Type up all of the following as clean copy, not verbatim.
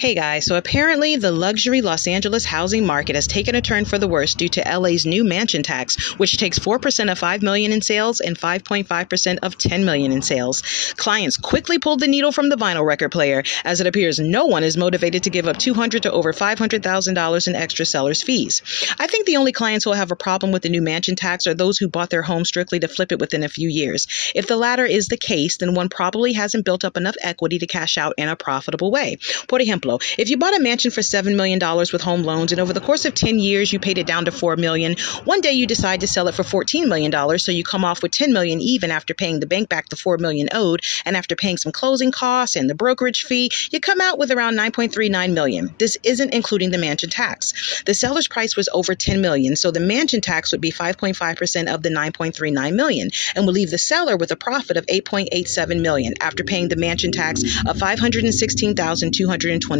Hey guys, so apparently the luxury Los Angeles housing market has taken a turn for the worse due to LA's new mansion tax, which takes 4% of $5 million in sales and 5.5% of $10 million in sales. Clients quickly pulled the needle from the vinyl record player, as it appears no one is motivated to give up $200,000 to over $500,000 in extra seller's fees. I think the only clients who will have a problem with the new mansion tax are those who bought their home strictly to flip it within a few years. If the latter is the case, then one probably hasn't built up enough equity to cash out in a profitable way. Por ejemplo, if you bought a mansion for $7 million with home loans and over the course of 10 years you paid it down to $4 million, one day you decide to sell it for $14 million, so you come off with $10 million even after paying the bank back the $4 million owed, and after paying some closing costs and the brokerage fee, you come out with around $9.39 million. This isn't including the mansion tax. The seller's price was over $10 million, so the mansion tax would be 5.5% of the $9.39 million, and will leave the seller with a profit of $8.87 million after paying the mansion tax of $516,224.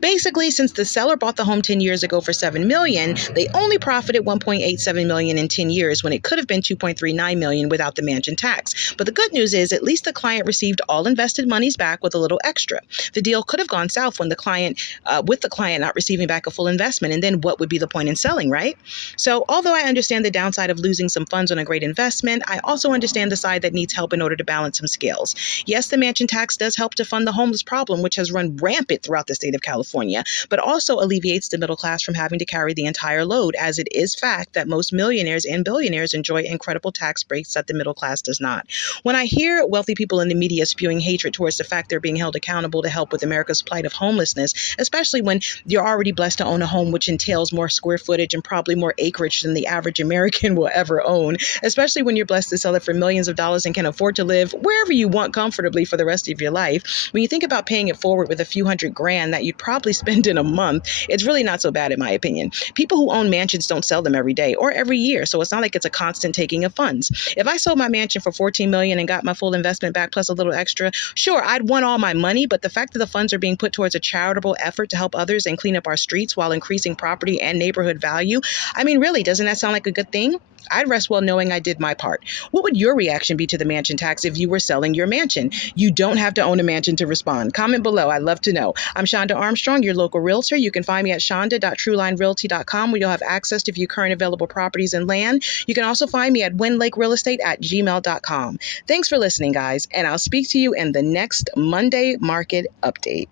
Basically, since the seller bought the home 10 years ago for $7 million, they only profited $1.87 million in 10 years when it could have been $2.39 million without the mansion tax. But the good news is at least the client received all invested monies back with a little extra. The deal could have gone south when the client not receiving back a full investment, and then what would be the point in selling, right? So although I understand the downside of losing some funds on a great investment, I also understand the side that needs help in order to balance some scales. Yes, the mansion tax does help to fund the homeless problem, which has run rampant throughout the state of California, but also alleviates the middle class from having to carry the entire load, as it is fact that most millionaires and billionaires enjoy incredible tax breaks that the middle class does not. When I hear wealthy people in the media spewing hatred towards the fact they're being held accountable to help with America's plight of homelessness, especially when you're already blessed to own a home which entails more square footage and probably more acreage than the average American will ever own, especially when you're blessed to sell it for millions of dollars and can afford to live wherever you want comfortably for the rest of your life, when you think about paying it forward with a few $100,000 that you'd probably spend in a month, it's really not so bad in my opinion. People who own mansions don't sell them every day or every year, so it's not like it's a constant taking of funds. If I sold my mansion for $14 million and got my full investment back plus a little extra, sure, I'd want all my money, but the fact that the funds are being put towards a charitable effort to help others and clean up our streets while increasing property and neighborhood value, I mean, really, doesn't that sound like a good thing? I'd rest well knowing I did my part. What would your reaction be to the mansion tax if you were selling your mansion? You don't have to own a mansion to respond. Comment below. I'd love to know. I'm Shonda Armstrong, your local realtor. You can find me at shonda.truelinerealty.com, where you'll have access to view current available properties and land. You can also find me at WinLakeRealEstate@gmail.com. Thanks for listening, guys, and I'll speak to you in the next Monday market update.